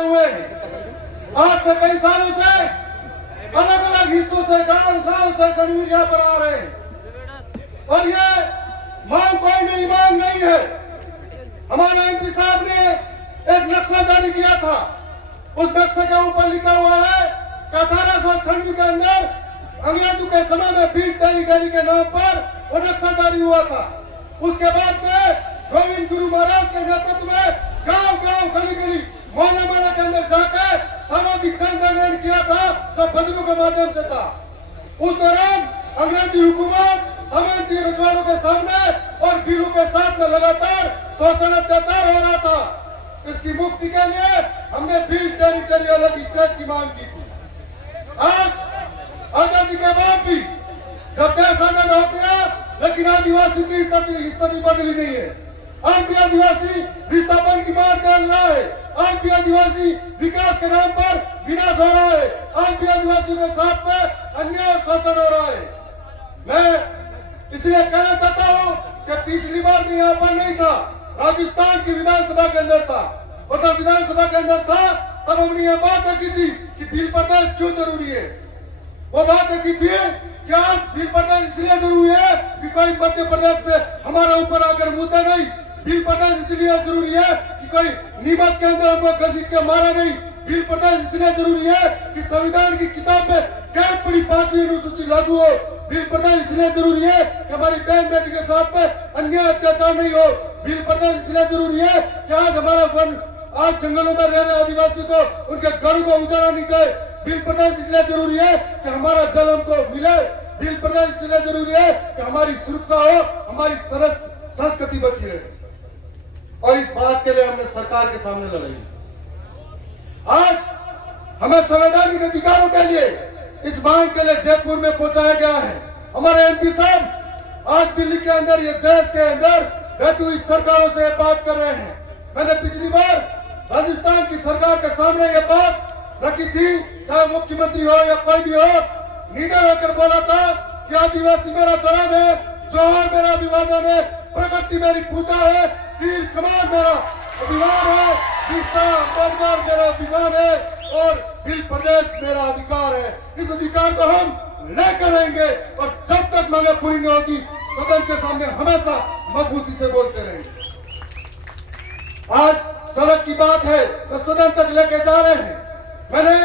लगे हुए हैं। आज से कई सालों से अलग अलग हिस्सों से, गांव से गणवीर यहाँ पर आ रहे हैं और ये मांग कोई नई मांग नहीं है। हमारे एमपी साहब ने एक नक्शा जारी किया था, उस नक्शे के ऊपर लिखा हुआ है कि 1896 के अंदर अंग्रेजों के समय में बीट टेरिटरी के नाम पर वो नक्शा जारी हुआ था। उसके बाद में गोविंद गुरु महाराज के नेतृत्व में गांव गली गली मोहल्ला के अंदर जाकर सामाजिक जन जागरण किया था, जो बजलों के माध्यम से था। उस दौरान अंग्रेजी हुकूमत सामंती रजवाड़ों के सामने और भीलों के साथ में लगातार शोषण अत्याचार हो रहा था। इसकी मुक्ति के लिए हमने भील टेरिटरी अलग स्टेट की मांग की थी। आज आजादी के बाद भी जब देश आजाद हो गया, लेकिन आदिवासी की स्थिति बदली नहीं है। आज भी आदिवासी विस्थापन की मार चल रहा है। आज भी आदिवासी विकास के नाम पर विनाश हो रहा है। आज भी आदिवासियों के साथ में अन्याय और शोषण हो रहा है। मैं इसलिए कहना चाहता हूँ कि पिछली बार भी यहाँ पर नहीं था, राजस्थान की विधानसभा के अंदर था, और जब विधानसभा के अंदर था तब हमने ये बात रखी थी कि भील प्रदेश क्यों जरूरी है। वो बात रखी थी कि आज भील प्रदेश इसलिए जरूरी है कि कोई मध्य प्रदेश में हमारे ऊपर आकर मुद्दा नहीं। भील प्रदेश इसलिए जरूरी है कि कोई नीमच के अंदर हमको घसीट के मारा नहीं। भील प्रदेश इसलिए जरूरी है कि संविधान की किताब में कैद पड़ी 5वीं अनुसूची लागू हो। भील प्रदेश इसलिए जरूरी है कि हमारी बहन बेटी के साथ में अन्याय अत्याचार नहीं हो। भील प्रदेश इसलिए जरूरी है कि आज हमारा वन, आज जंगलों में रह रहे आदिवासी को उनके घरों को उजाड़ा नहीं जाए। भील प्रदेश इसलिए जरूरी है कि हमारा जल हमको मिले। भील प्रदेश इसलिए जरूरी है कि हमारी सुरक्षा हो, हमारी संस्कृति बची रहे। और इस बात के लिए हमने सरकार के सामने लड़ाई। आज हमें संवैधानिक अधिकारों के लिए इस मांग के लिए जयपुर में पहुंचाया गया है। हमारे एमपी साहब आज दिल्ली के अंदर, ये देश के अंदर बैठी हुई सरकारों से बात कर रहे हैं। मैंने पिछली बार राजस्थान की सरकार के सामने ये बात रखी थी, चाहे मुख्यमंत्री हो या कोई भी हो, नीडर होकर बोला था कि आदिवासी मेरा धर्म है, जोहर मेरा अभिवादन है, प्रकृति मेरी पूजा है, तीर कमान मेरा अभिमान है, बरदार मेरा अभिमान है और भील प्रदेश मेरा अधिकार है। इस अधिकार को हम लेकर रहेंगे और जब तक मांगे पूरी नहीं होगी, सदन के सामने हमेशा मजबूती से बोलते रहेंगे। आज सड़क की बात है तो सदन तक लेके जा रहे हैं। मैंने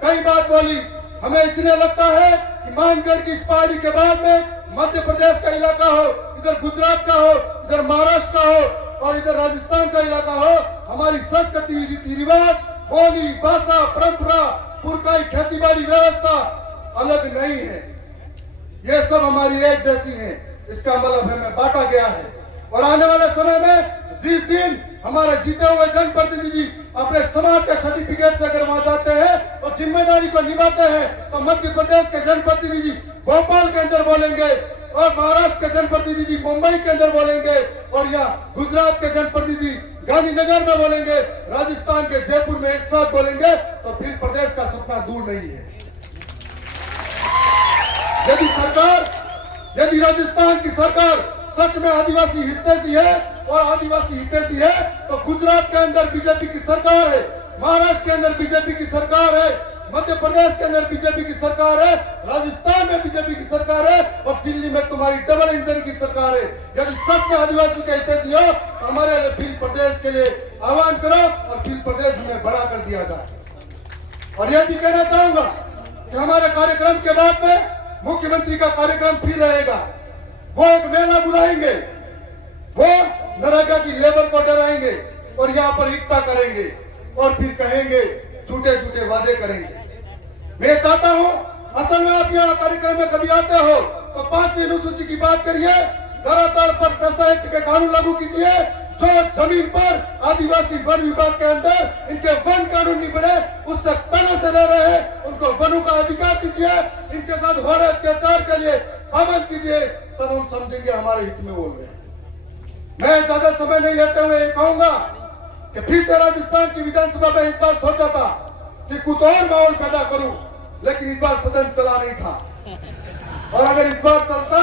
कई बात बोली, हमें इसलिए लगता है कि मानगढ़ की इस पहाड़ी के बाद में मध्य प्रदेश का इलाका हो, इधर गुजरात का हो, इधर महाराष्ट्र का हो और इधर राजस्थान का इलाका हो, हमारी संस्कृति, रीति रिवाज, बोली, भाषा, परंपरा, पुरखाई, खेती बाड़ी व्यवस्था अलग नहीं है। ये सब हमारी एक जैसी है। इसका मतलब हमें बांटा गया है और आने वाले समय में जिस दिन हमारे जीते हुए जनप्रतिनिधि अपने समाज के सर्टिफिकेट से अगर वहां जाते हैं और जिम्मेदारी को निभाते हैं, तो मध्य प्रदेश के जनप्रतिनिधि भोपाल के अंदर बोलेंगे और महाराष्ट्र के जनप्रतिनिधि मुंबई के अंदर बोलेंगे और यहाँ गुजरात के जनप्रतिनिधि गांधीनगर में बोलेंगे, राजस्थान के जयपुर में एक साथ बोलेंगे, तो फिर प्रदेश का सपना दूर नहीं है। यदि राजस्थान की सरकार सच में आदिवासी हितैषी है और आदिवासी हितैषी है, तो गुजरात के अंदर बीजेपी की सरकार है, महाराष्ट्र के अंदर बीजेपी की सरकार है, मध्य प्रदेश के अंदर बीजेपी की सरकार है, राजस्थान में बीजेपी की सरकार है और दिल्ली में तुम्हारी डबल इंजन की सरकार है। यदि सच में आदिवासी के हितैषी हो तो हमारे भील प्रदेश के लिए आह्वान करो और भील प्रदेश में बढ़ा कर दिया जाए। और यह भी कहना चाहूंगा कि हमारे कार्यक्रम के बाद में मुख्यमंत्री का कार्यक्रम फिर रहेगा। वो एक मेला बुलाएंगे, वो नरेगा की लेबर को डराएंगे और यहाँ पर एकता करेंगे और फिर कहेंगे झूठे झूठे वादे करेंगे। मैं चाहता हूँ असल में आप यहाँ कार्यक्रम में कभी आते हो तो 5वीं अनुसूची की बात करिए, धरातल पर पैसा एक्ट के कानून लागू कीजिए। जो जमीन पर आदिवासी वन विभाग के अंदर इनके वन कानून नहीं बने, उससे पहले से रह रहे हैं, उनको वनों का अधिकार दीजिए। इनके साथ हो रहे अत्याचार के लिए पाबंद कीजिए, तब हम समझेंगे हमारे हित में बोल रहे हैं। मैं ज्यादा समय नहीं लेते हुए ये कहूंगा कि फिर से राजस्थान की विधानसभा में इस बार सोचा था कि कुछ और माहौल पैदा करूं, लेकिन इस बार सदन चला नहीं था। और अगर इस बार चलता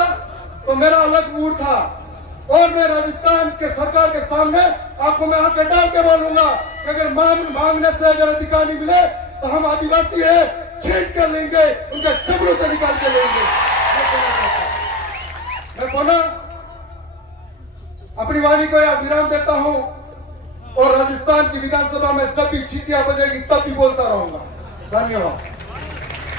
तो मेरा अलग मूड था। और मैं राजस्थान के सरकार के सामने आंखों में आंखें डाल के बोलूंगा कि अगर मांगने से अगर अधिकार नहीं मिले तो हम आदिवासी है छीन कर लेंगे, उनके जबड़ों से निकाल के लेंगे। मैं बोला अपनी वाणी को यह विराम देता हूं और राजस्थान की विधानसभा में जब भी सीटियां बजेगी तब भी बोलता रहूंगा। धन्यवाद।